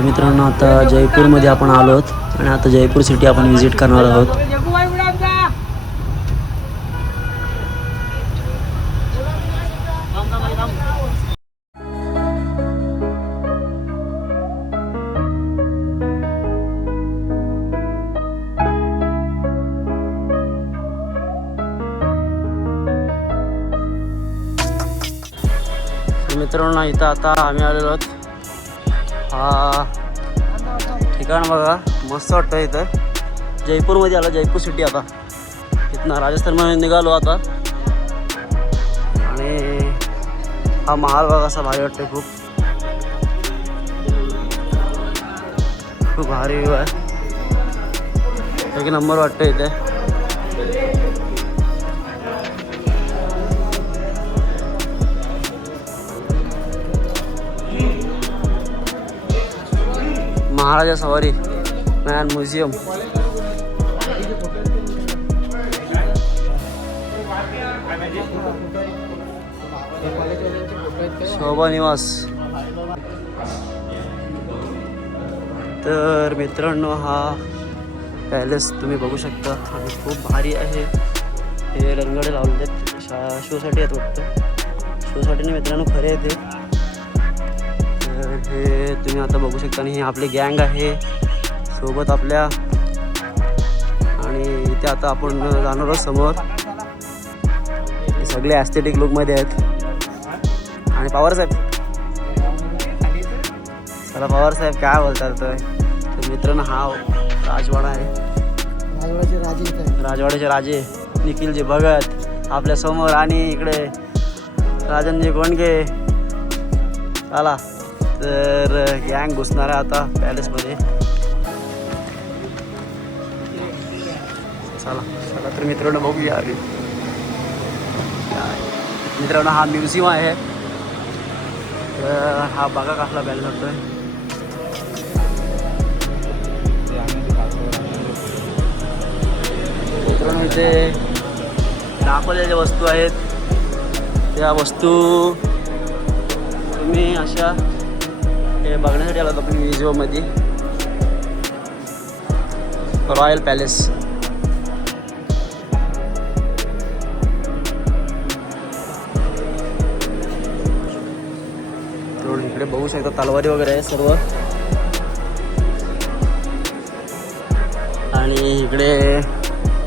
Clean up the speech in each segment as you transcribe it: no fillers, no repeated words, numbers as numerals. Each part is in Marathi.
तर मित्रांनो आता जयपूरमध्ये आपण आलो आहोत आणि आता जयपूर सिटी आपण व्हिजिट करणार आहोत. मित्रांनो इथं आता आम्ही आलेलो आहोत. हा ठिकाण बघा मस्त वाटतं. इथं जयपूरमध्ये आलं, जयपूर सिटी. आता इथनं राजस्थानमध्ये निघालो आता आणि हा महाल बघा असा भारी वाटतं. खूप भारी व्ह्यू आहे. एक नंबर वाटतं इथे. महाराजा सवारी मॅन म्युझियम. शोभा निवास. तर मित्रांनो हा पॅलेस तुम्ही बघू शकता आणि खूप भारी आहे. हे रंगडे लावलेले आहेत शोसाठी आहेत वाटतं. शोसाठी नाही मित्रांनो, खरे आहे ते. तर हे तुम्ही आता बघू शकता आणि हे आपले गँग आहे सोबत आपल्या. आणि इथे आता आपण जाणार आहोत समोर. हे सगळे ॲस्थेटिक लुकमध्ये आहेत. आणि पवारसाहेब, चला पवारसाहेब काय बोलतात. तर मित्रांनो हा राजवाडा आहे. राजवाड्याचे राजे निखिलजी भगत आपल्या समोर. आणि इकडे राजनजी गोंडके. चला तर गँग घुसणार आहे आता पॅलेसमध्ये. चला चला तर मित्रांनो बघूया. मित्रांनो हा म्युझियम आहे. तर हा बघा कसला पॅलेस वाटतोय. मित्रांनो इथे दाखवलेल्या ज्या वस्तू आहेत त्या वस्तू तुम्ही अशा हे बघण्यासाठी आलात आपण म्युझियममध्ये. Royal palace. तर इकडे बघू शकता तलवारी वगैरे आहे सर्व. आणि इकडे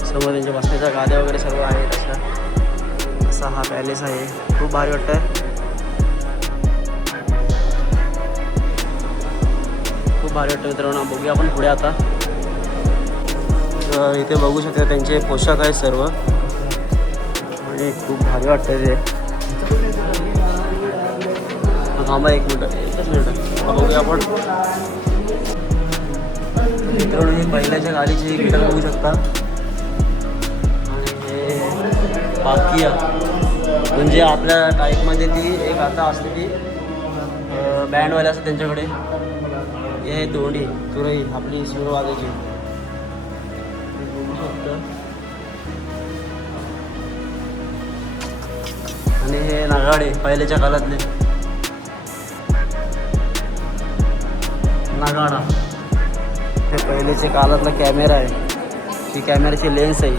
समोर त्यांच्या बसण्याच्या गाद्या वगैरे सर्व आहेत. असा हा पॅलेस आहे. खूप भारी वाटतं. खूप भारी वाटतं मित्रांनो. बघूया आपण पुढे आता. तर इथे बघू शकता त्यांचे पोशाख आहेत सर्व आणि खूप भारी वाटतं ते. थांबा एक मिनिट बघूया आपण. मित्रांनो हे पहिल्याच्या गाडीची गिटार बघू शकता. आणि हे बाकी म्हणजे आपल्या टाईपमध्ये ती एक आता असते ती बँडवाले असतात त्यांच्याकडे. हे दोंडी तुरई आपली सूर वाजायची बघू शकता. आणि हे नगाडे पहिल्याच्या काळातले नगाडा. हे पहिलेच्या काळातला कॅमेरा आहे. ही कॅमेऱ्याची लेन्स आहे.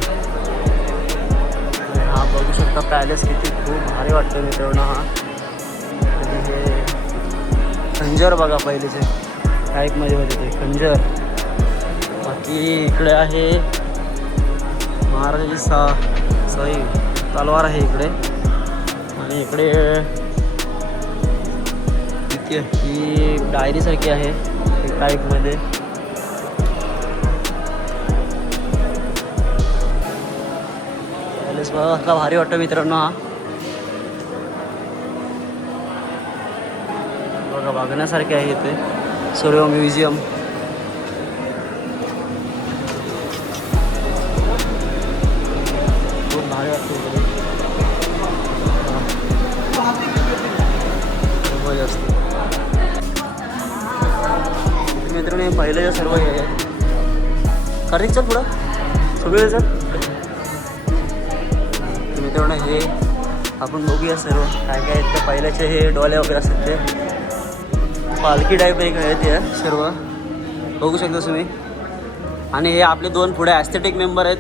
हा बघू शकता पॅलेस किती खूप भारी वाटतं मित्रांनो हा. आणि हे खंजर बघा पहिलेचे टाईपमध्ये होते ते खंजर. बाकी इकडे आहे महाराजाची सही तलवार आहे इकडे. आणि इकडे ही डायरीसारखी आहे एक टाईपमध्ये. पॅलेस बघा भारी वाटतं मित्रांनो हा. बघा बघण्यासारखे आहे इथे सर्व म्युझियम. खूप भारी वाटतं जास्त मित्रांनो. पहिलं सर्व हे करेक्ट पुढं सगळे जर मित्रांनो हे आपण बघूया सर्व काय काय आहेत. पहिल्याचे हे डोळे वगैरे असतात ते पालखी टाईप एक आहे ते सर्व बघू शकता तुम्ही. आणि हे आपले 2 पुढे ॲस्थेटिक मेंबर आहेत.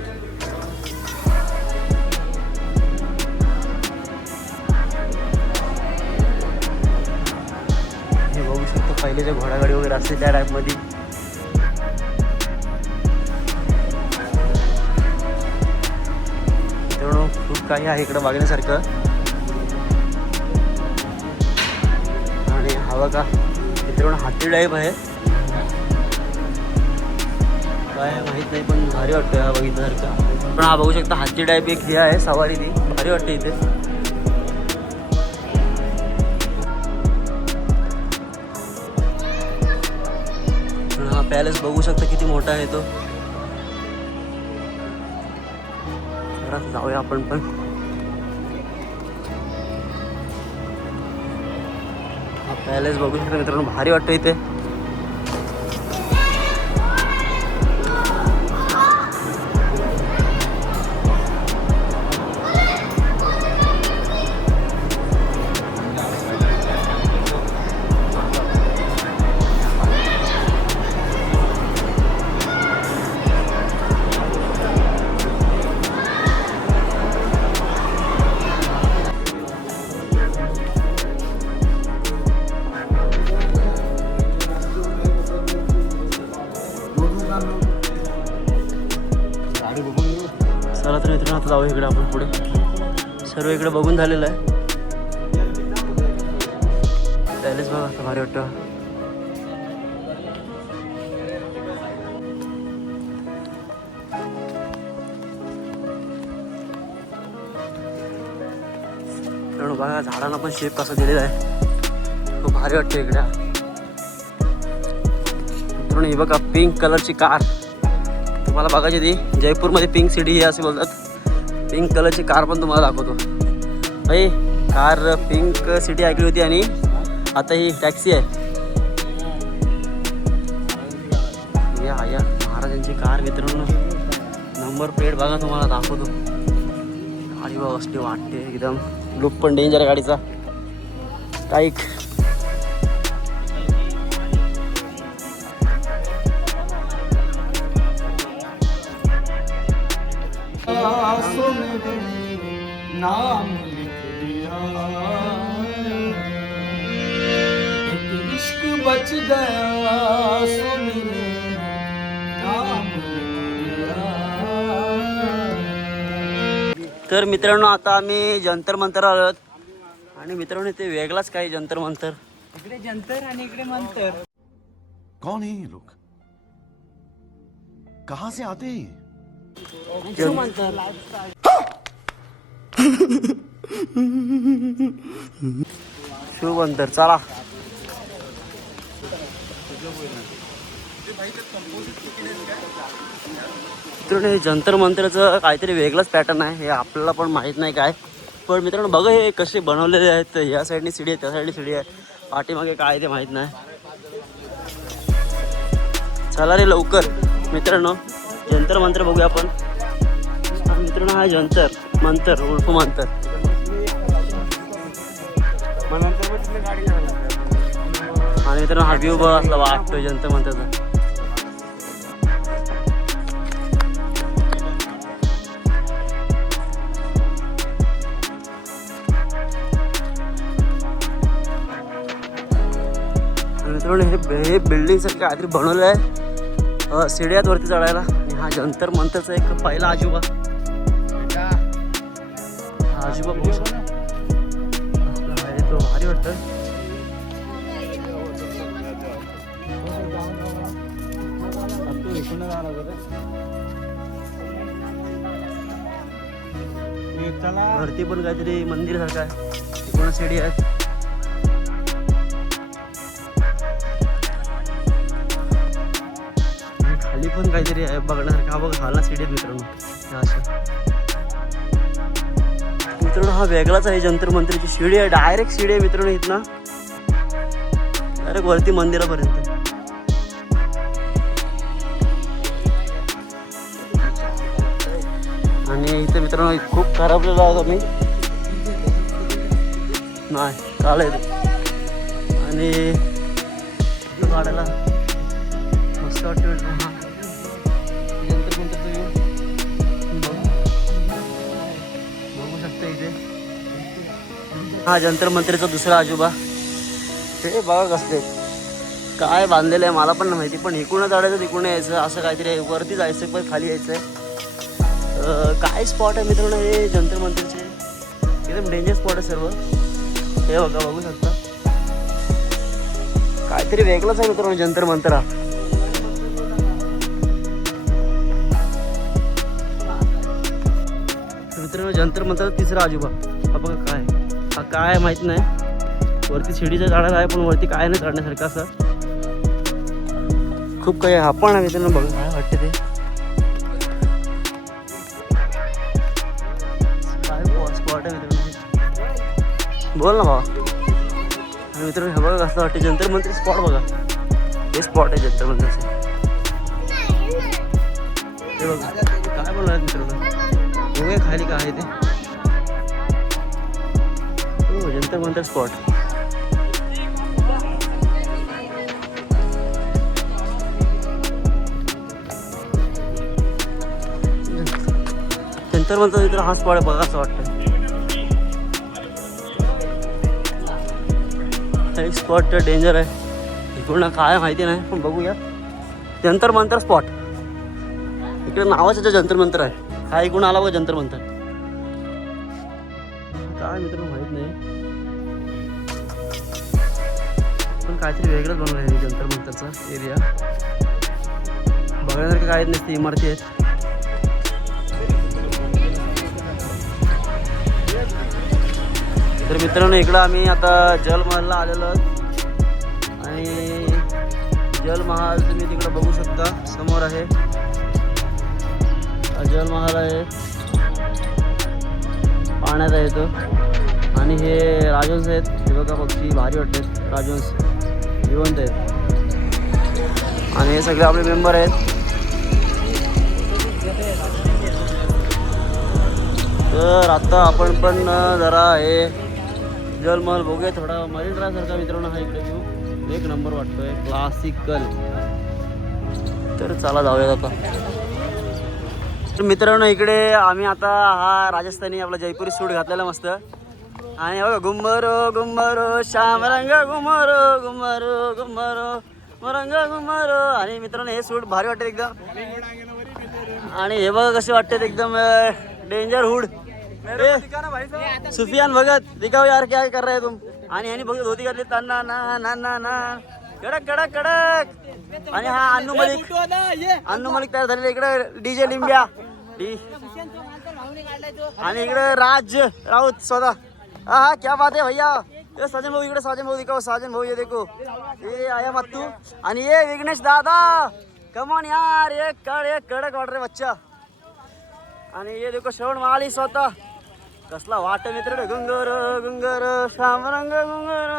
हे बघू शकता पहिले जे घोडागाडी वगैरे असते त्या टाईपमध्ये. तेवढं खूप काही आहे इकडं बघण्यासारखं. आणि हवा का मित्रांनो हाती टाईप आहे काय माहित नाही पण भारी वाटतं हा बघितल्यासारखं. पण हा बघू शकता हाती टाईप एक हे आहे सवारी ती भारी वाटते इथे. हा पॅलेस बघू शकता किती मोठा आहे तो. जाऊया आपण पण. हा पॅलेस बघू शकता मित्रांनो भारी वाटतं इथे. चला तर मित्रांनो आता जाऊ इकडे आपण पुढे. सर्व इकडे बघून झालेलं आहे. पॅलेस बघा आता भारी वाटतं. मित्रांनो बघा झाडांना पण शेप कसा दिलेला आहे खूप भारी वाटतं इकडे. मित्रांनो ही बघा पिंक कलरची कार तुम्हाला बघायची ती जयपूरमध्ये पिंक सिटी हे असे बोलतात. पिंक कलरची कार पण तुम्हाला दाखवतो. भाई कार पिंक सिटी ऐकली होती आणि आता ही टॅक्सी आहे. या महाराजांची कार मित्रांनो नंबर प्लेट बघा तुम्हाला दाखवतो. गाडी व्यवस्थित वाटते एकदम. लुक पण डेंजर आहे गाडीचा. काईक नाम लिख दिया एक इश्क बच गया सो मेरे नाम लिख दिया. तर मित्रांनो आता आम्ही जंतर मंतर आलोत. आणि मित्रांनो ते वेगळाच काही जंतर मंतर. इकडे जंतर आणि इकडे मंतर. कौन है ये लोग? कहां से आते हैं? शुभ अंतर चला. मित्रांनो हे जंतर मंतरचं काहीतरी वेगळंच पॅटर्न आहे. हे आपल्याला पण माहीत नाही काय. पण मित्रांनो बघा हे कसे बनवलेले आहेत. या साईडनी सीडी आहे त्या साईडनी सीडी आहे. पाठीमागे काय ते माहीत नाही. चला रे लवकर मित्रांनो जंतर मंतर बघूया आपण. मित्रांनो हा जंतर मंतर उर्फ मंतर. आणि मित्रांनो हा व्ह्यू बघा असला वाटतो जंतर मंतरचा. मित्रांनो हे बिल्डिंग सारखं काहीतरी बनवलं आहे. सीड्यात वरती चढायला. आणि हा जंतर मंतरचा एक पहिला आजोबा. हा आजोबा बघू शकतो. तो भारी वाटतं. वरती पण काहीतरी मंदिर सारखं आहे. पूर्ण सीडी आहे. खाली पण काहीतरी आहे बघण्यासारखं. हा बघा खालना सीडी मित्रांनो. मित्रांनो हा वेगळाच आहे जंतर मंतरची शिडी आहे. डायरेक्ट शिडी आहे मित्रांनो इथनं डायरेक्ट वरती मंदिरापर्यंत. आणि इथे मित्रांनो खूप खराबलेला आहोत आम्ही. नाही काल आहे. आणि काढायला मस्त वाटतं मित्रांनो. हा जंतर मंतरचा व्ह्यू बघू शकता इथे. हा जंतर मंतरचा दुसरा आजोबा. हे बघा कसले काय बांधलेलं आहे मला पण नाही माहिती, पण इकडून चढायचं तिकडून यायचं असं काहीतरी आहे. वरती जायचं पण खाली यायचं आहे. काय स्पॉट आहे मित्रांनो हे जंतर मंतरचे. एकदम डेंजर स्पॉट आहे सर्व. हे बघा बघू शकता काहीतरी वेगळंच आहे मित्रांनो जंतर मंतर. हा मित्रांनो जंतर मंतर तिसरा आजोबा. हा बघा काय हा काय माहित नाही. वरती शिडीच्या झाडाला आहे पण वरती काय नाही चढण्यासारखं असं खूप काही. हा पण आहे मित्रांनो बघा काय वाटते ते. काय स्पॉट आहे मित्रांनो. बोल ना भावा. आणि मित्रांनो हे बघा कसं वाटते जंतर मंतर स्पॉट बघा. हे स्पॉट आहे जंतर मंतरचे. हे बघा काय बोलणार मित्रांनो. बघूया खाली काय आहे ते. हो जंतर मंतर स्पॉट. जंतर मंतर मित्र हा स्पॉट आहे बघा असं वाटतं. एक स्पॉट तर डेंजर आहे. इकडून काय माहिती नाही पण बघूया. जंतर मंतर स्पॉट. इकडे नावाचं जंतर मंतर आहे. हा इकडून आला बघ जंतर मंतर. काय मित्रांनो माहित नाही पण काहीतरी वेगळंच बनवलं आहे जंतर मंतरचा एरिया. बघण्यासारखं काहीच नसते. इमारती आहेत. तर मित्रांनो इकडं आम्ही आता जलमहलला आलेलो आहोत. आणि जलमहल तुम्ही तिकडं बघू शकता समोर आहे. जलमहल आहे पाण्यात आहे तो. आणि हे राजहंस आहेत. हे बघा पक्षी भारी वाटतात. राजहंस जिवंत आहेत. आणि हे सगळे आपले मेंबर आहेत. तर आता आपण पण जरा हे जलमहल बघूया. थोडा मरीन ड्राईव्ह सारखा मित्रांनो हा इकडे व्ह्यू एक नंबर वाटतोय क्लासिकल. तर चला जाऊयात आता. तर मित्रांनो इकडे आम्ही आता हा राजस्थानी आपला जयपुरी सूट घातलेला मस्त. आणि बघा घुमरो घुमरो श्याम रंग घुमरो घुमरो घुमरो रंग घुमरो. आणि मित्रांनो हे सूट भारी वाटते एकदम. आणि हे बघा कसे वाटतात एकदम डेंजर हुड. सुफियान भगत दिखाओ यार क्या कर रहे तुम. आणि ह्यानी बघ धोती घातली ना ना ना ना ना कडक कडक कडक. आणि हा अन्नू मलिक तयार झालेला इकडे डीजे लिंब्या. आणि इकडे राज राऊत स्वतः. हा क्या बात है भैया. ये साजन भाऊ इकडे. साजन भाऊ दिखाओ. साजन भाऊ ये देखो. ये आया मत्तू. आणि ये विघ्नेश दादा. कमॉन यार ये कडक वाट रे बच्चा. आणि ये देखो श्रवण माळी स्वतः. कसला वाट मित्र. गुंगर गुंगर श्याम रंग गुंगर.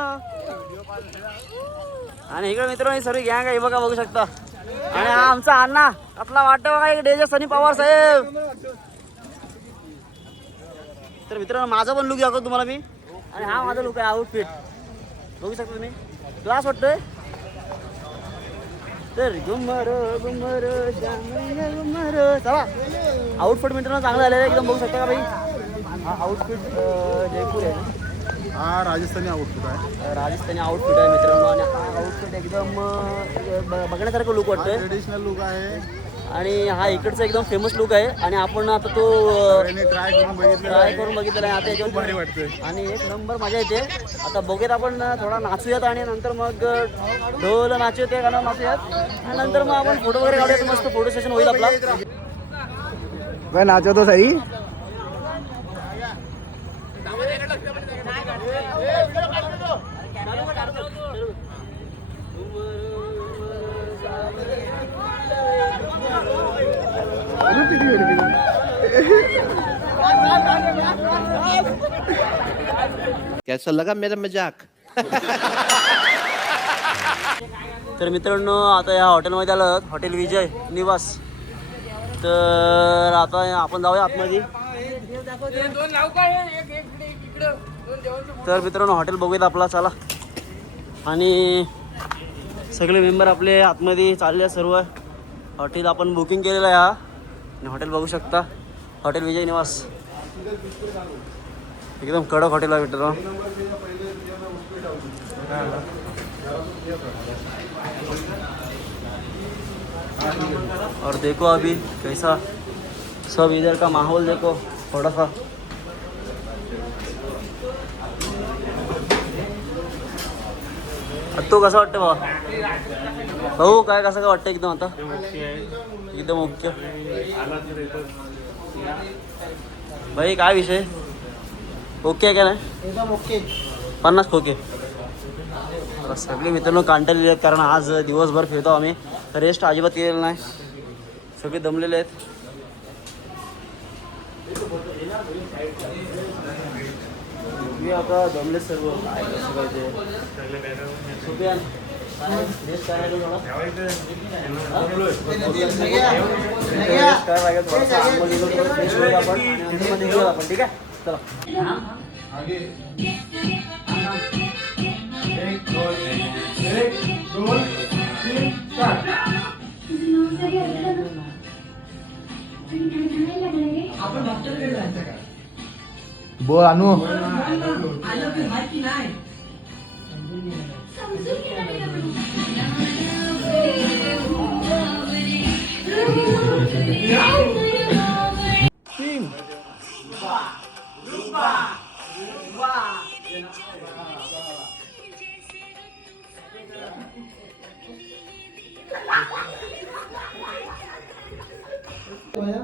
आणि इकडे मित्रांनो सर्व गँग आहे बघा बघू शकता. आणि हा आमचा अण्णा आपला वाट बघा एक डेजर सनी पवार साहेब. तर मित्रांनो माझा पण लुक दाखवतो तुम्हाला मी. आणि हा माझा लुक आहे आउटफिट बघू शकता तुम्ही. क्लास वाटतोय. तर घुमर घुमर घुमर. चला आउटफिट मित्रांनो चांगला झालेला आहे एकदम बघू शकता का भाई. हा आउटफिट जयपूर आहे. हा राजस्थानी आउटफिट आहे. राजस्थानी आउटफिट आहे मित्रांनो. आणि हा आउटफिट एकदम बघण्यासारखं लुक वाटतोय. ट्रेडिशनल लुक आहे. आणि हा इकडचा एकदम फेमस लुक आहे. आणि आपण आता तो ट्राय करून बघितलेला आहे आता याच्यावर भारी वाटतोय. आणि एक नंबर मजा येते. आता बघूयात आपण थोडा नाचूयात. आणि नंतर मग ढोल नाचूयात ते गाणं नाचूयात. आणि नंतर मग आपण फोटो वगैरे काढूयात. मस्त फोटो सेशन होईल आपला. काय नाचवतो सई. कैसा लगा मेरा मजाक. तर मित्रांनो आता या हॉटेलमध्ये आलं. हॉटेल विजय निवास. तर आता आपण जाऊया आतमध्ये. तर मित्रांनो हॉटेल बघूयात आपला. चला. आणि सगळे मेंबर आपले आतमध्ये चालले आहे सर्व. हॉटेल आपण बुकिंग केलेलं आहे हा, आणि हॉटेल बघू शकता, हॉटेल विजय निवास. एकदम कडक हॉटेल आहे मित्रांनो. और देखो अभी कैसा सब इधर का माहौल देखो थोड़ा सा. तो कसं वाटतं भाऊ काय कसं काय वाटतं एकदम आता? एकदम ओके. भाई काय विषय ओके आहे का नाही? एकदम ओके. 50 खोके. सगळे मित्रांनो कांटलेले आहेत कारण आज दिवसभर फिरतो आम्ही, रेस्ट अजिबात केलेलं नाही, सगळे दमलेले आहेत. मी आता दमले सर्व. काय कसं काय ते सुफियान, काय रेस्ट काय आहे थोडा? रेस्ट काय लागेल थोडासा आंबोली करून फ्रेश होऊ आपण आणि हॉटेलमध्ये घेऊ आपण. ठीक आहे चला. बोल अनु.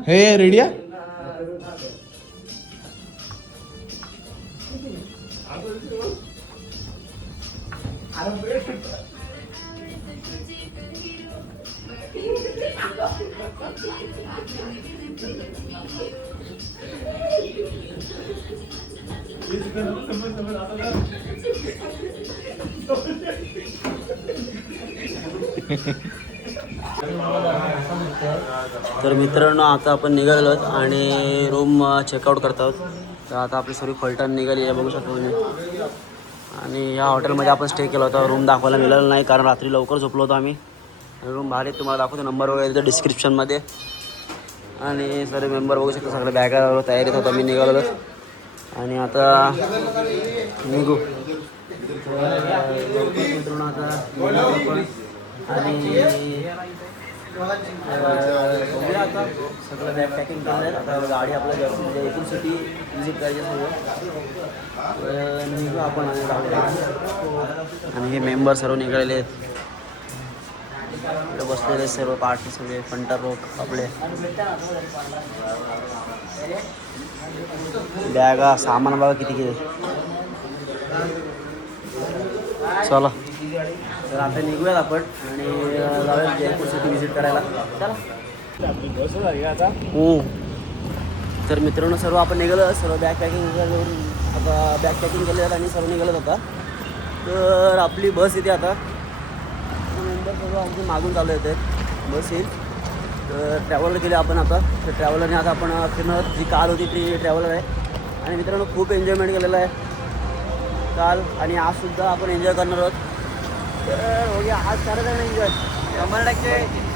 हे रेडिया. तर मित्रांनो आता आपण निघालेलो आहोत आणि रूम चेकआउट करत आहोत. तर आता आपली सर्व फलटण निघाली आहे बघू शकता तुम्ही. आणि या हॉटेलमध्ये आपण स्टे केला होता. रूम दाखवायला मिळालं नाही कारण रात्री लवकर झोपलो होतो आम्ही. रूम भारी तुम्हाला दाखवतो, नंबर वगैरे तर डिस्क्रिप्शनमध्ये. आणि सर्व मेंबर बघू शकता, सगळे बॅगा तयारीत होतो आम्ही निघालो आहोत आणि आता निघू. मित्रांनो आता आपण आणि आता सगळं बॅग पॅकिंग केलं आहे. आता गाडी आपल्या जयपूर सिटी विजिट करायची सर्व निघू आपण आणि आणि हे मेंबर सर्व निघालेले आहेत. इकडे बसलेले सर्व पार्टी सगळे फंटर लोक आपले. बॅगा सामान बघा किती किती. चला तर आता निघूयात आपण आणि जाऊया जयपूर सिटी विजिट करायला. चला. तर मित्रांनो सर्व आपण निघालो, सर्व बॅग पॅकिंग करून आता बॅग पॅकिंग केलं आणि सर्व निघालत होता. तर आपली बस येते आता. मेंबर सर्व आमचे मागून चालू येते, बस येईल. तर ट्रॅव्हलर केले आपण आता. तर ट्रॅव्हलरने आता आपण फिरणार, जी कार होती ती ट्रॅव्हलर आहे. आणि मित्रांनो खूप एन्जॉयमेंट केलेलं आहे काल आणि आजसुद्धा आपण एन्जॉय करणार आहोत. तर हो गया, आज करायचं आहे ना एन्जॉय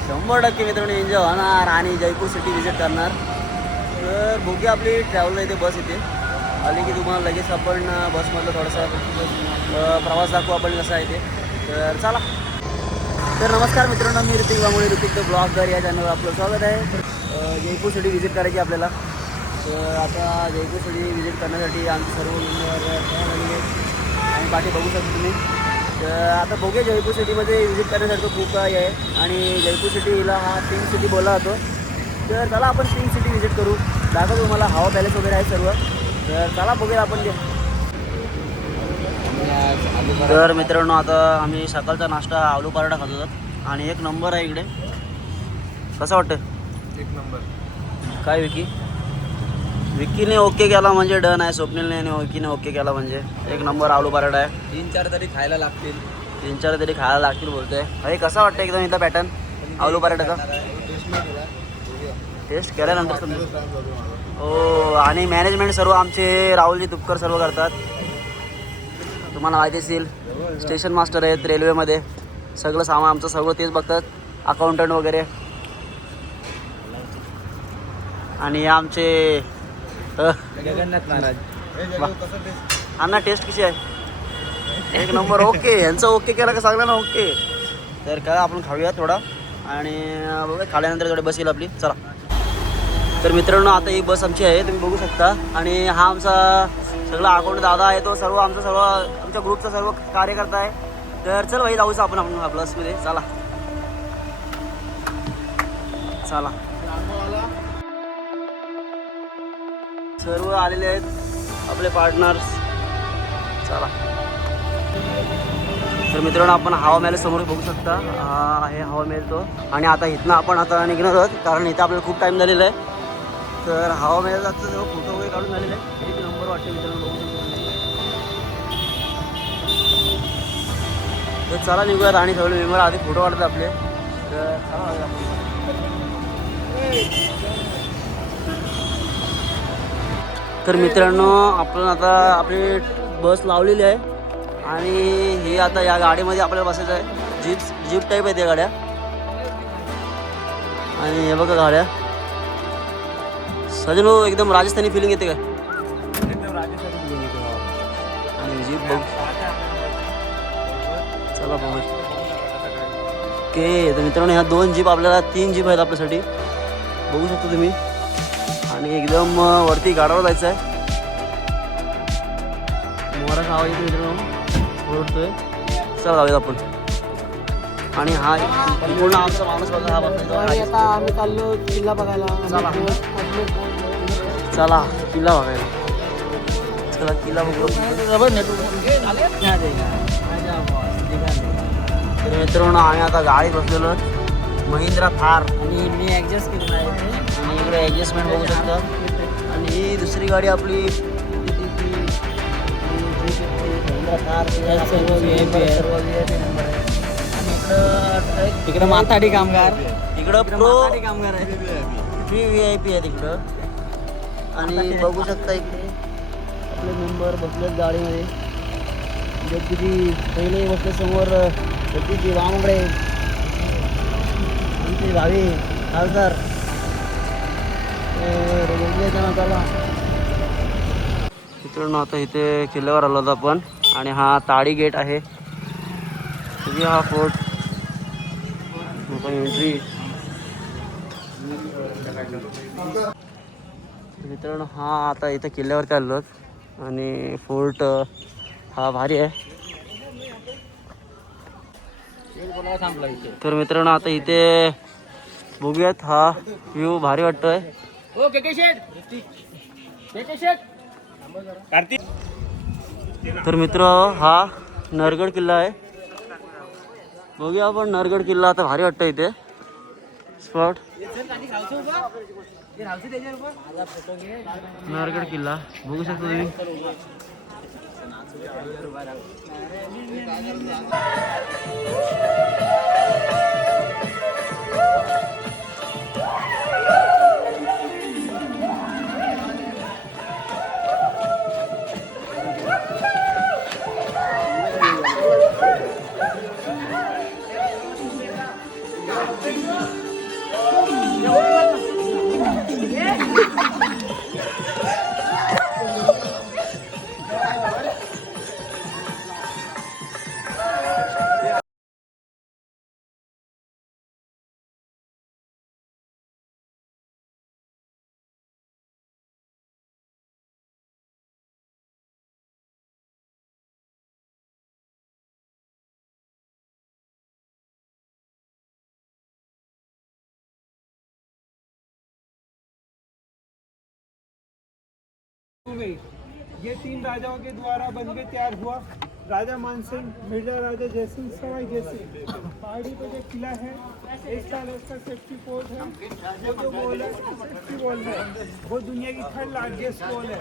100% मित्रांनो एन्जॉय होणार आणि जयपूर सिटी विजिट करणार. तर बघूया आपली ट्रॅव्हलर इथे बस येते आली की तुम्हाला लगेच आपण बसमधलं थोडासा प्रवास दाखवू आपण कसा आहे ते. तर चला. तर नमस्कार मित्रांनो, मी ऋतिक वामुळे, ऋतिक द ब्लॉगर या चॅनलवर आपलं स्वागत आहे. तर जयपूर सिटी विजिट करायची आपल्याला. तर आता जयपूर सिटी विजिट करण्यासाठी आमचे सर्व मेंबर तयार झालेले आहेत आणि पाठी बघू शकता तुम्ही. तर आता बघूया जयपूर सिटीमध्ये विजिट करण्यासारखं खूप काही आहे आणि जयपूर सिटीला हा पिंक सिटी बोलला जातो. तर चला आपण पिंक सिटी विजिट करू, दाखवतो तुम्हाला. हवा पॅलेस वगैरे आहे सर्व. तर चला बघूया आपण ते. तर मित्रांनो आता आम्ही सकाळचा नाश्ता आलू पराठा खात होतो आणि एक नंबर आहे इकडे. कसं वाटतं? एक नंबर. काय विकीने ओके केला म्हणजे डन आहे. स्वप्नीलने आणि विकीने ओके केला म्हणजे एक नंबर आलू पराठा आहे. 3-4 तरी खायला लागतील. 3-4 तरी खायला लागतील बोलतोय. अरे कसा वाटतं एकदम इथं पॅटर्न आलू पराठाचा? टेस्ट केल्यानंतर तुम्ही हो. आणि मॅनेजमेंट सर्व आमचे राहुलजी तुपकर सर्व करतात. तुम्हाला माहिती असेल स्टेशन मास्टर आहेत रेल्वेमध्ये. सगळं सामान आमचं सगळं तेच बघतात, अकाउंटंट वगैरे. आणि हे आमचे जगन्नाथ महाराज. अण्णा टेस्ट कशी आहे? एक नंबर. ओके, यांचं ओके केलं का सांगला ना? ओके. तर काय आपण खाऊया थोडा आणि बघा खाल्यानंतर थोडी बस येईल आपली. चला. तर मित्रांनो आता ही बस आमची आहे, तुम्ही बघू शकता. आणि हा आमचा सगळा अकाउंट दादा आहे, तो सर्व आमच्या ग्रुपचा सर्व कार्यकर्ता आहे. तर चल भाई जाऊच आपण बसमध्ये. चला चला. सर्व आलेले आहेत आपले पार्टनर्स. चला. तर मित्रांनो आपण हवा महल समोर बघू शकता, हा आहे हवा महल तो. आणि आता इथनं आपण आता निघणार आहोत, कारण इथं आपल्याला खूप टाईम झालेला आहे. तर हवा महलचा सर्व फोटो वगैरे काढून झालेले आहे. एक नंबर वाटते मित्रांनो, बघू शकतो. तर चला निघूयात आणि सगळे मेंबर आधी फोटो काढतात आपले. तर चला. तर मित्रांनो आपण आता आपली बस लावलेली आहे आणि हे आता या गाडीमध्ये आपल्याला बसायचं आहे. जीप टाईप आहे त्या गाड्या. आणि हे बघा गाड्या सजनो एकदम राजस्थानी फिलिंग येते काय? एकदम राजस्थानी फिलिंग येते. आणि जीप बघ. चला बघू. ओके. तर मित्रांनो ह्या 2 जीप आपल्याला 3 जीप आहेत आपल्यासाठी, बघू शकता तुम्ही. आणि एकदम वरती गाडावर जायचं आहे. मोराचा आवाज येतो मित्रांनो, ओरडतोय. चला जाऊयात आपण. आणि हा पूर्ण आमचा माणूस बघा, हा बघा. आता आम्ही चाललो किल्ला बघायला. चला चला किल्ला बघायला. चला किल्ला बघू. तर मित्रांनो आम्ही आता गाडीत बसलेलो, महिंद्रा थार. आणि मी ॲडजस्ट केलं आहे आणि इकडे ॲडजस्टमेंट बघू शकता. आणि ही दुसरी गाडी आपली महिंद्रा थार. सर्व VIP आहे. सर्व VIP नंबर आहे. आणि तिकडे माथाडी कामगार, इकडं प्रो माथाडी कामगार आहे. फ्री VIP आहे तिकडं. आणि बघू शकता इकडे आपले मेंबर बसलेत गाडीमध्ये. जगदीजी पहिले बसले समोर, जगदीजी वामगडे, आमचे भावी खासदार. चला मित्रांनो आता इथे किल्ल्यावर आलो होतो आपण. आणि हा ताडी गेट आहे. हा फोर्ट एंट्री. मित्रांनो हा आता इथे किल्ल्यावरती आलो आणि फोर्ट हा भारी आहे. तर मित्रांनो आता इथे बघूयात, हा व्ह्यू भारी वाटतोय. तर मित्र हा नरगड किल्ला आहे. बघूया आपण नरगड किल्ला. आता भारी वाटतं इथे स्पॉट. नरगड किल्ला बघू शकता तुम्ही. ये 3 राजाओं के द्वारा बन के तैयार हुआ। राजा मानसिंह, मिर्जा राजा जयसिंह, सवाई जयसिंह। पहाड़ी पे जो किला है, इस साल इसका सेफ्टी पोस्ट है। वो जो वॉल है, सेफ्टी वॉल है, वो दुनिया की 3rd लार्जेस्ट वॉल है।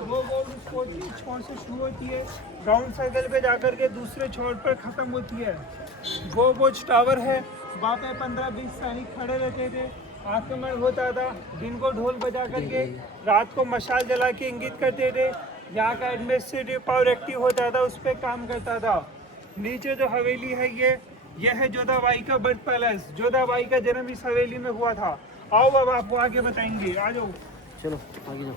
वो वॉल उस पोस्ट की छोर से शुरू होती है, राउंड सर्कल पे जाकर के दूसरे छोर पर खत्म होती है। वो वॉच टावर है, वहाँ पे 15-20 सैनिक खड़े रहते थे। आक्रमण होता था, दिन को ढोल बजा करके, रात को मशाल जला के इंगित करते थे। यहाँ का एडमिनिस्ट्रेटिव पावर एक्टिव होता था, उस पर काम करता था। नीचे जो हवेली है, ये यह है जोधाबाई का बर्थ पैलेस। जोधाबाई का जन्म इस हवेली में हुआ था। आओ अब आपको आगे बताएंगे, आ जाओ। चलो आगे जाओ।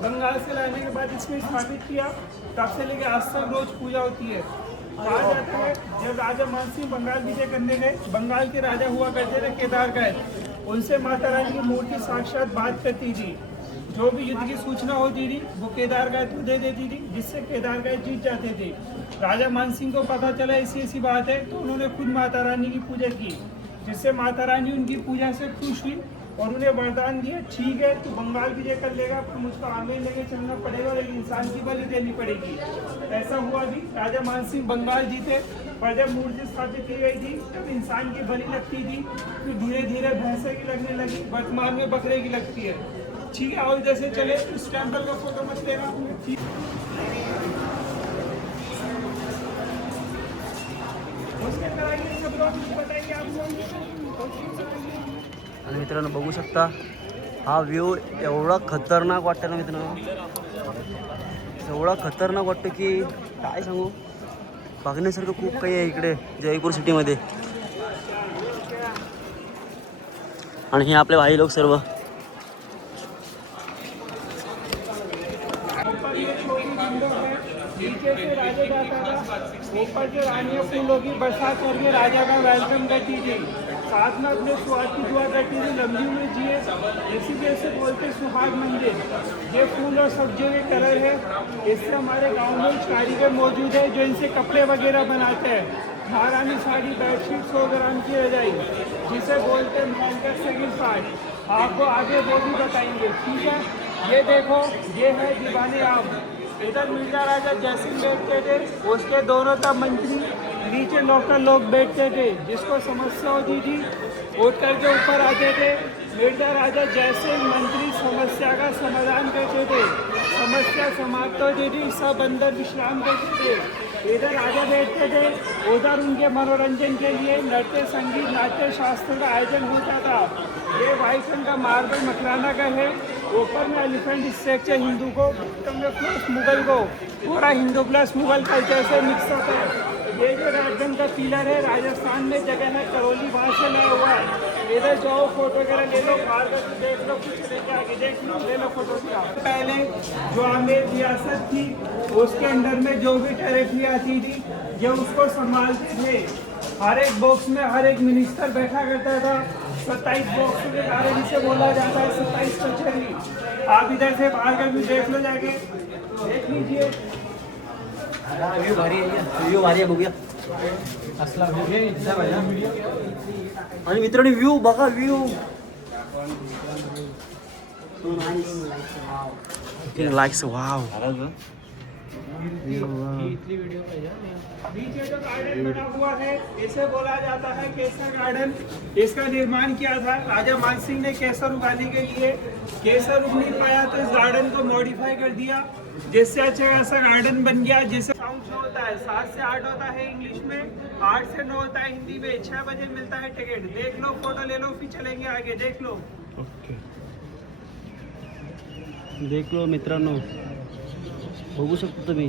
बंगाल से लाने के बाद इसमें स्थापित किया, तब से लेकर आज तक रोज पूजा होती है। कहा जाता है जब राजा मानसिंह बंगाल विजय करने गए, बंगाल के राजा हुआ करते थे केदारगढ़, उनसे माता रानी की मूर्ति साक्षात बात करती थी। जो भी युद्ध की सूचना होती थी वो केदारगढ़ को दे देती थी, जिससे केदारगढ़ जीत जाते थे। राजा मानसिंह को पता चला ऐसी बात है, तो उन्होंने खुद माता रानी की पूजा की, जिससे माता रानी उनकी पूजा से खुश हुई और उन्हें वरदान दिया, ठीक है तू बंगाल विजय कर लेगा, फिर मुझको आगे लेके चलना पड़ेगा और एक इंसान की बलि देनी पड़ेगी। ऐसा हुआ भी, राजा मानसिंह बंगाल जीते, पर जब मूर्ति स्थापित की गई थी तब इंसान की बलि लगती थी, फिर धीरे धीरे भैंसे की लगने लगी, वर्तमान में बकरे की लगती है। ठीक है, और जैसे चले उस टेम्पल का फोटो मत लेना। उसके अंदर आइए, सब लोग बताएंगे आपको। आणि मित्रांनो बघू शकता हा व्ह्यू एवढा खतरनाक वाटतं ना मित्रांनो, एवढा खतरनाक वाटतं की काय सांगू, बघण्यासारखं खूप काही आहे इकडे जयपूर सिटीमध्ये. आणि हे आपले भाई लोक सर्व नीचे से राजा जाता था, ऊपर जो रानियों फूलों की बरसात करके राजा का वेलकम करती थी, साथ में अपने स्वाद की दुआ करती थी, लंबी हुई जिए, इसी वजह से बोलते सुहाग मंदिर। ये फूल और सब्जियों के कलर है, इससे हमारे गांव में कुछ कारीगर मौजूद है जो इनसे कपड़े वगैरह बनाते हैं। महारानी साड़ी, बेडशीट, 100 ग्राम की रजाई, जिसे बोलते हैं महल का सेकंड पार्ट। आपको आगे वो भी बताएंगे, ठीक है। ये देखो, ये है दीवाने आम। इधर मिर्जा राजा जयसिंह बैठते थे, उसके दोनों तब मंत्री, नीचे नौकर लोग बैठते थे, जिसको समस्या होती थी उठ करके ऊपर आते थे। मिर्जा राजा जयसिंह मंत्री समस्या का समाधान करते थे, समस्या समाप्त होती थी, सब अंदर विश्राम करते थे। इधर राजा बैठते थे, उधर उनके मनोरंजन के लिए नृत्य, संगीत, नाट्य, शास्त्र का आयोजन होता था। ये वाइसन का मार्बल मकराना का है, ऊपर में एलिफेंट स्ट्रक्चर हिंदू को, प्लस मुगल को, पूरा हिंदू प्लस मुगल कल्चर से मिक्स होता है। ये जो राजगंज का पिलर है राजस्थान में जगह है, करौली वहाँ से लाया हुआ है। इधर जाओ फोटो वगैरह ले लो, बाहर का देख लो, कुछ लेके आगे देख लो, ले लो फोटो दिया। पहले जो आमेर रियासत थी उसके अंडर में जो भी टेरिटरी आती थी ये उसको संभालते थे। हर एक बॉक्स में हर एक मिनिस्टर बैठा करता था। 27 बॉक्स के कारण इसे बोला जाता है 27 कचहरी। आप इधर से बाहर का भी देख लो, जाके देख लीजिए। व्ह्यू भारी आहे, व्ह्यू भारी आहे, बघूया. आणि मित्रांनो व्ह्यू बघा, व्ह्यू लाईक्स वाव. नीचे जो गार्डन बना हुआ है इसे बोला जाता है केसर गार्डन। इसका निर्माण किया था राजा मानसिंह ने केसर उगाने के लिए। केसर उग नहीं पाया तो इस गार्डन को मॉडिफाई कर दिया, जिससे अच्छा ऐसा गार्डन बन गया। जिससे साउंड शो होता है 7 से 8 होता है इंग्लिश में, 8 से 9 होता है हिंदी में। 6 बजे मिलता है टिकट। देख लो, फोटो ले लो, फिर चलेंगे आगे। देख लो, देख लो मित्रांनो, बघू शकतो तुम्ही।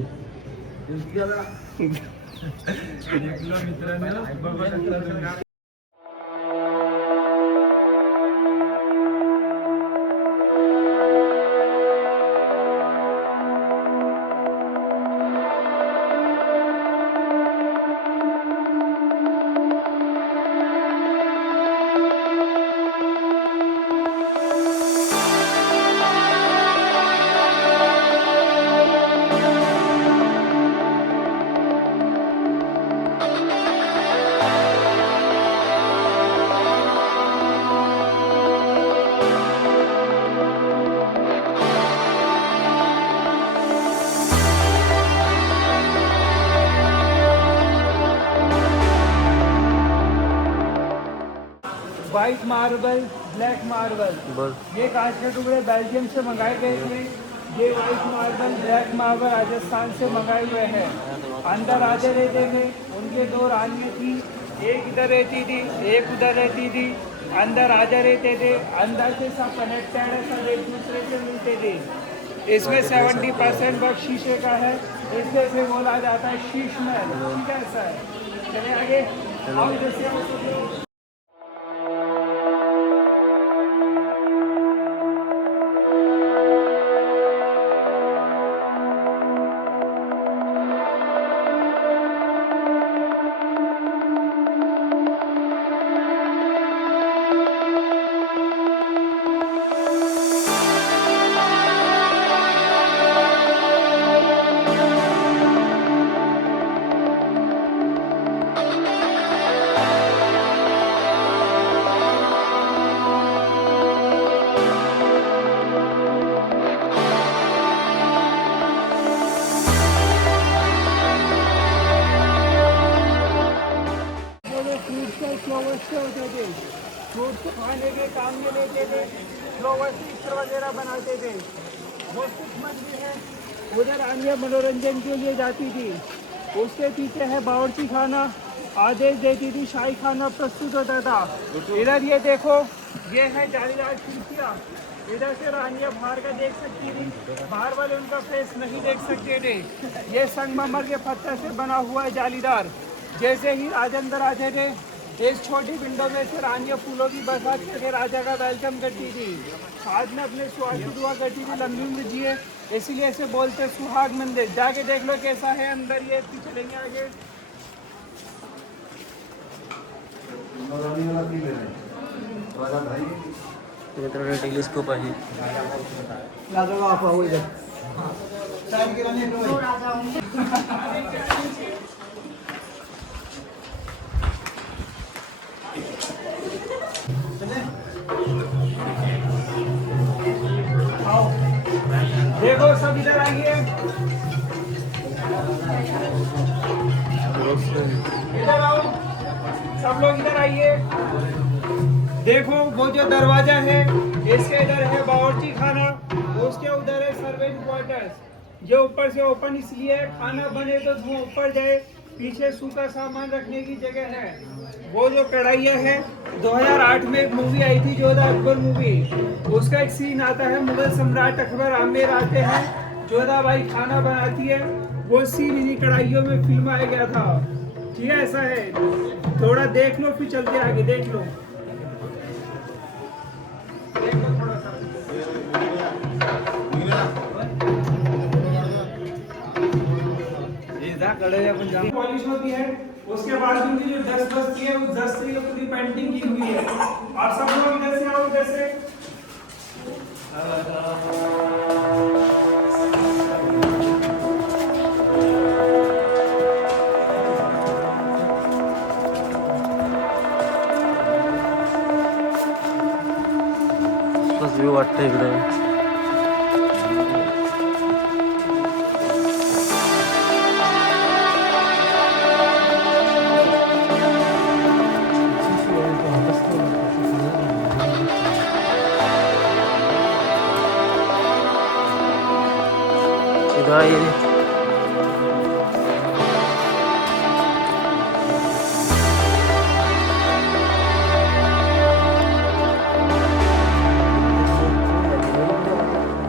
व्हाइट मार्बल, ब्लैक मार्बल, बस ये कांच के टुकड़े बेल्जियम से मंगाए गए थे। ये white marble, black marble Rajasthan से मंगाए हुए हैं। अंदर राजा रहते थे, उनके 2 रानियाँ थी, एक इधर रहती थी, एक उधर रहती थी। अंदर राजा रहते थे, अंदर से सब कनेक्टेड है, सब एक दूसरे से मिलते थे। इसमें 70% वर्क शीशे का है, इसलिए इसे बोला जाता है शीश महल। ठीक है सर, चले आगे। आओ जैसे आओ। फ्रूट्स खाने के काम में लेते थे, फ्लावर पिक्चर वगैरह बनाते थे। वो कुछ मंदिर है, उधर आनिया मनोरंजन के लिए जाती थी। उसके पीछे है बावर्ची खाना, आदेश देती थी, शाही खाना प्रस्तुत होता था। इधर ये देखो, ये है जालीदार खिड़कियाँ। इधर से रानियाँ बाहर का देख सकती थी, बाहर वाले उनका फेस नहीं देख सकते थे। ये संगमरमर के पत्थर से बना हुआ है जालीदार। जैसे ही राजा अंदर आते थे, एक छोटी विंडो में से रानियाँ फूलों की बरसात करके राजा का वेलकम करती थी। साथ में अपने सुहाग की दुआ करती थी, लंबी उम्र जिए, इसीलिए इसे बोलते सुहाग मंदिर। जाके देख लो कैसा है अंदर। ये चलेंगे आगे। मित्रांनो टेलिस्कोप आहे। देखो सब इधर आइए, इधर आओ, सब लोग इधर आइए। देखो वो जो दरवाजा है, इसके इधर है बावर्ची खाना, उसके उधर है सर्वेंट क्वार्टर्स। ये ऊपर से ओपन इसलिए है, खाना बने तो धुआं ऊपर जाए, पीछे सूखा सामान रखने की जगह है। वो जो कढ़ाइयाँ है, 2008 में एक मूवी आई थी जोधा अकबर मूवी, उसका एक सीन आता है, मुगल सम्राट अकबर आमेर आते हैं, जोधा बाई खाना बनाती है, वो सीन इन्हीं कढ़ाइयों में फिल्माया गया था। ठीक है, ऐसा है। थोड़ा देख लो फिर चलते आगे। देख लो थोड़ा सा। पॉलिश होती है, उसके बाद उनकी जो डस्ट बसती है, उस डस्ट से पूरी पेंटिंग की हुई है। आप सब लोग इधर से आओ, इधर से। व्यू वाटतं इकडे। पूरा ये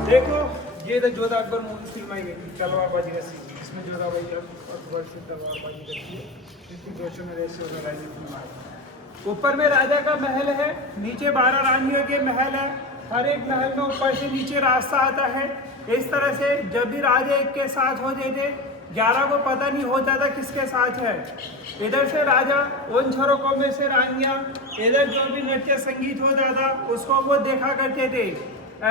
देखो ये तो जोधा अकबर मूवी फिल्माई गई थी तलवारबाजी का सीन, इसमें जोधा भाई अकबर से तलवारबाजी करती है, इसकी जोशों में रेस वगैरह ये फिल्म आई। ऊपर में राजा का महल है, नीचे 12 रानियों के महल है, हर एक महल में ऊपर से नीचे रास्ता आता है। इस तरह से जब भी राजा एक के साथ होते थे 11 को पता नहीं होता था किसके साथ है। इधर से राजा, उन झरोकों में से रानियां, इधर जो भी नृत्य संगीत होता था उसको वो देखा करते थे।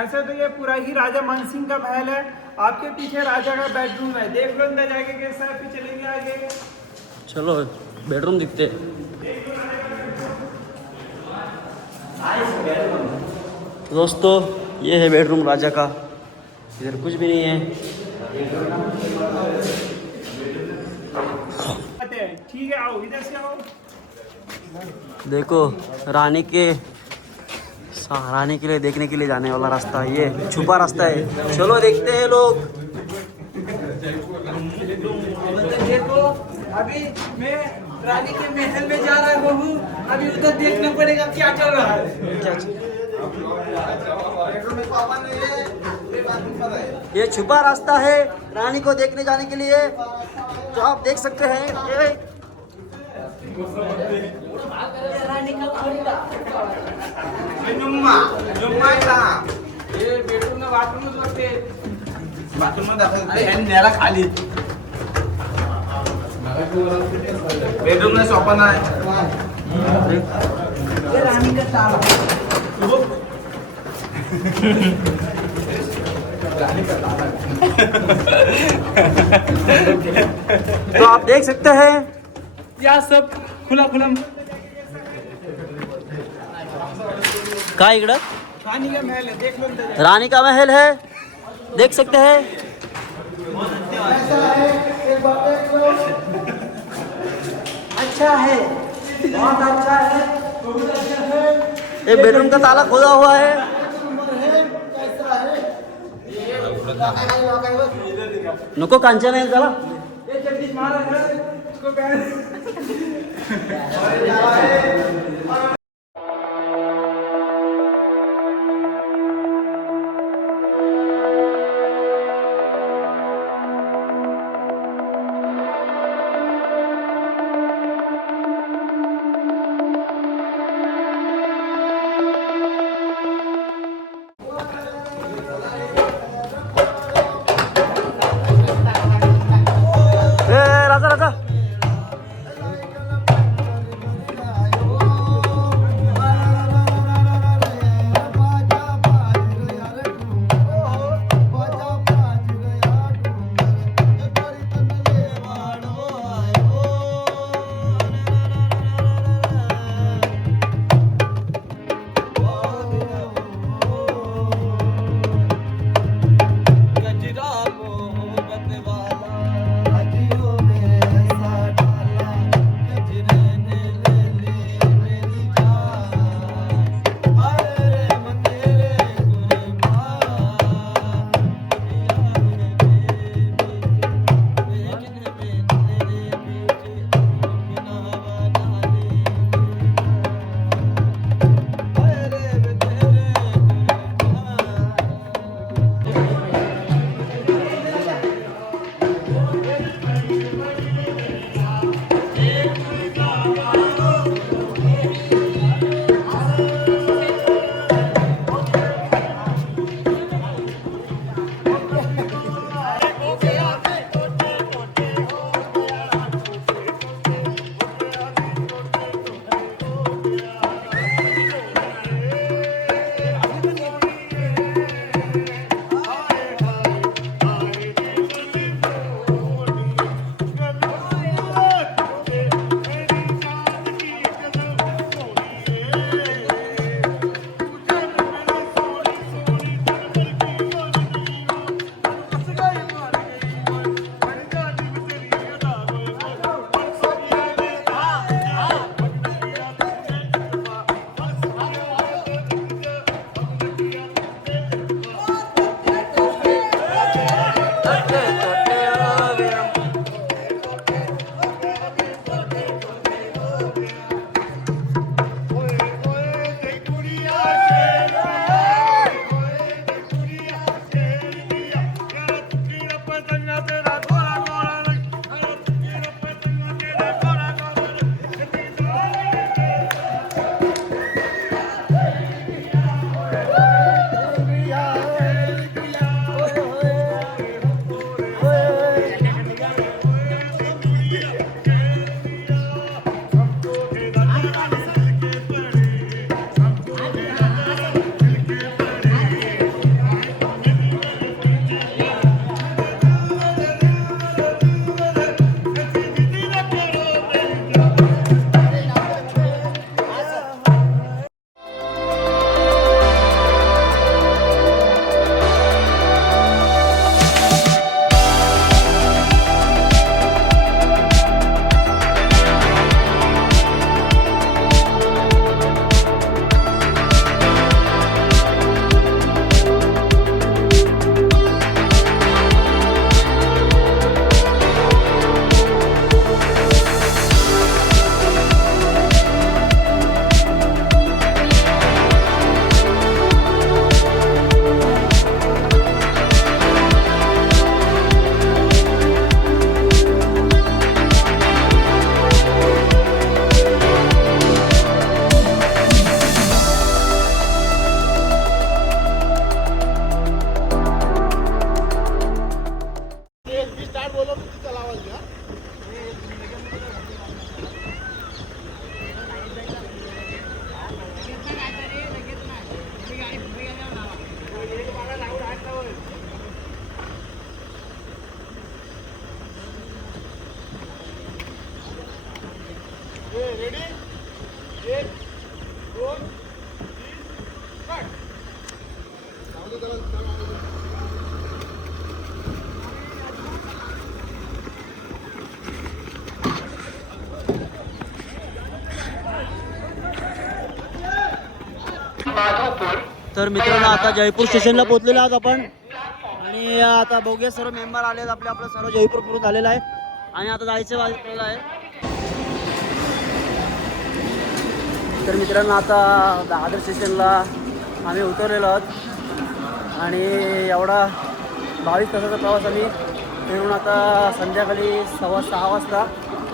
ऐसे तो ये पूरा ही राजा मानसिंह का महल है। आपके पीछे राजा का बेडरूम है, देख लो अंदर जाके कैसा है, फिर चलेंगे आगे। चलो बेडरूम दिखते। दोस्तों ये है बेडरूम राजा का, इधर कुछ भी नहीं है। ठीक है, आओ इधर से आओ। देखो रानी के लिए देखने के लिए जाने वाला रास्ता, ये छुपा रास्ता है। चलो देखते हैं लोग। देखो अभी मैं रानी के महल में जा रहा हूँ, अभी उधर देखना पड़ेगा क्या चल रहा है। ये छुपा रास्ता है रानी को देखने जाने के लिए, तो आप देख सकते हैं। रानी का खोलता खाली बेडरूम में सोफा ना है। ये रानी का ताला। तो आप देख सकते हैं या सब खुला खुला का इकड़ रानी का महल है, देख लो अंदर। रानी का महल है, देख सकते हैं। अच्छा है, बहुत अच्छा है। ये बेडरूम का ताला खोदा हुआ है। नको कांचन आहे त्याला। ये जगदीश महाराज है, इसको राजा राजा तर मित्रांनो आता जयपूर स्टेशनला पोहोचलेलो आहोत आपण आणि आता बघूया सर्व मेंबर आले आहेत आपलं सर्व जयपूर पूर्ण झालेलं आहे आणि आता जायचं वाजलेलं आहे. तर मित्रांनो आता दादर स्टेशनला आम्ही उतरलेलो आहोत आणि एवढा 22 तासाचा प्रवास आम्ही फिरून आता संध्याकाळी 6:15 वाजता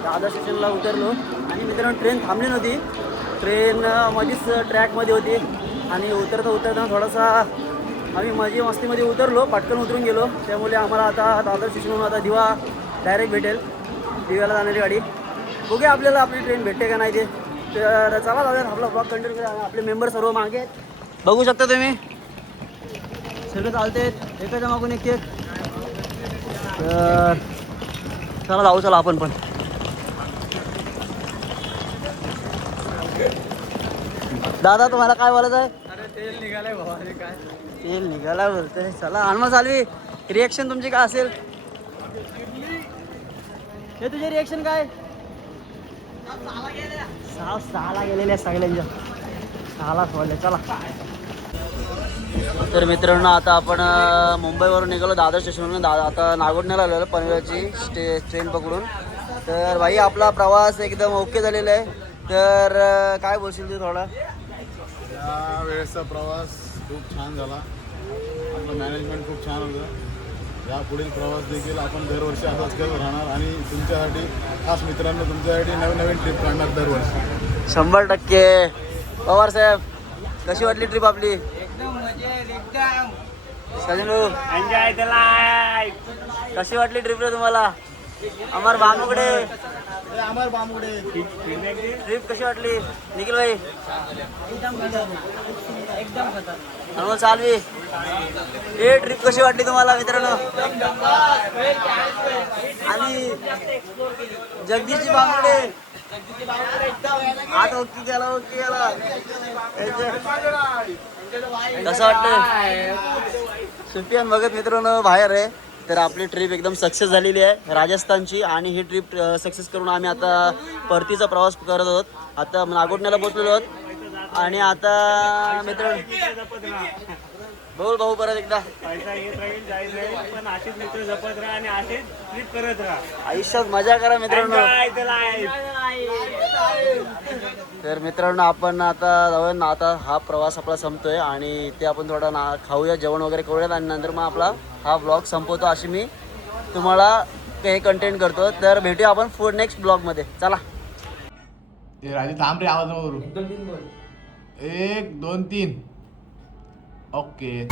दादर स्टेशनला उतरलो. आणि मित्रांनो ट्रेन थांबली नव्हती, ट्रेन मध्येच ट्रॅकमध्ये होती आणि उतरता थोडासा आम्ही मजे मस्तीमध्ये उतरलो, पटकन उतरून गेलो. त्यामुळे आम्हाला आता दादर स्टेशनवरून आता दिवा डायरेक्ट भेटेल, दिव्याला जाणारी गाडी. बघूया आपल्याला आपली ट्रेन भेटते का नाही ते. तर चला दादा आपला ब्लॉग कंटिन्यू करा. आपले मेंबर सर्व मागे आहेत, बघू शकता तुम्ही सगळे चालते आहेत एकाच्या मागून एक. तर चला जाऊ, चला आपण पण. दादा तुम्हाला काय बोलायचं आहे? अरे तेल निघालाय भावा, अरे काय तेल निघाला बोलतोय. चला हनुमान सालवी, रिएक्शन तुमची काय असेल? हे तुझे रिएक्शन काय? सहाला गेलेल्या सगळ्यांच्या 6लाच बोलले. चला तर मित्रांनो आता आपण मुंबईवरून निघालो दादर स्टेशनवरून. आता नागोठण्याला आलेलो पनवेलची ट्रेन पकडून. तर भाई आपला प्रवास एकदम ओके झालेला आहे. तर काय बोलशील तू थोडा? या वेळेचा प्रवास खूप छान झाला. आपलं मॅनेजमेंट खूप छान होतं. या पुढील प्रवास देखील आपण दरवर्षी असाच करत राहणार आणि तुमच्यासाठी खास मित्रांनो तुमच्यासाठी नवीन नवीन ट्रिप काढणार दरवर्षी. 100%. पवार साहेब कशी वाटली ट्रिप आपली? एकदम मजेत, एकदम सजन एन्जॉय द लाईफ. कशी वाटली ट्रिप रे तुम्हाला? अमर बामुगडे ट्रिप कशी वाटली? निखिल भाई अनमोल सालवी हे ट्रिप कशी वाटली तुम्हाला मित्रांनो? आणि जगदीशजी बामुगडे आता ओके गेला. कसं वाटतं? सुफियान भगत मित्रांनो बाहेर आहे. तर आपली ट्रिप एकदम सक्सेस झालेली आहे राजस्थानची. आणि ही ट्रिप सक्सेस करून आम्ही आता परतीचा प्रवास करत आहोत. आता नागोठण्याला पोहोचलेलो आहोत आणि आता मित्रांनो बोल भाऊ परत एकदा. पैसा येत राहील जाईल राहील पण असेच मित्र जपत राहा आणि असेच ट्रिप करत राहा. आयुष्यात मजा करा मित्रांनो. तर मित्रांनो आपण आता जाऊया ना. आता हा प्रवास आपला संपतोय आणि ते आपण थोडा खाऊया, जेवण वगैरे करूयात आणि नंतर मग आपला हा ब्लॉग संपवतो अशी मी तुम्हाला काही कंटेंट करतो. तर भेटूया आपण नेक्स्ट ब्लॉगमध्ये. चला राजे थांब रे, आवाज नको करू. 1 2 3 ओके.